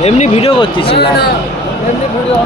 এমনি ভিডিও করতেছিলাম এমনি ভিডিও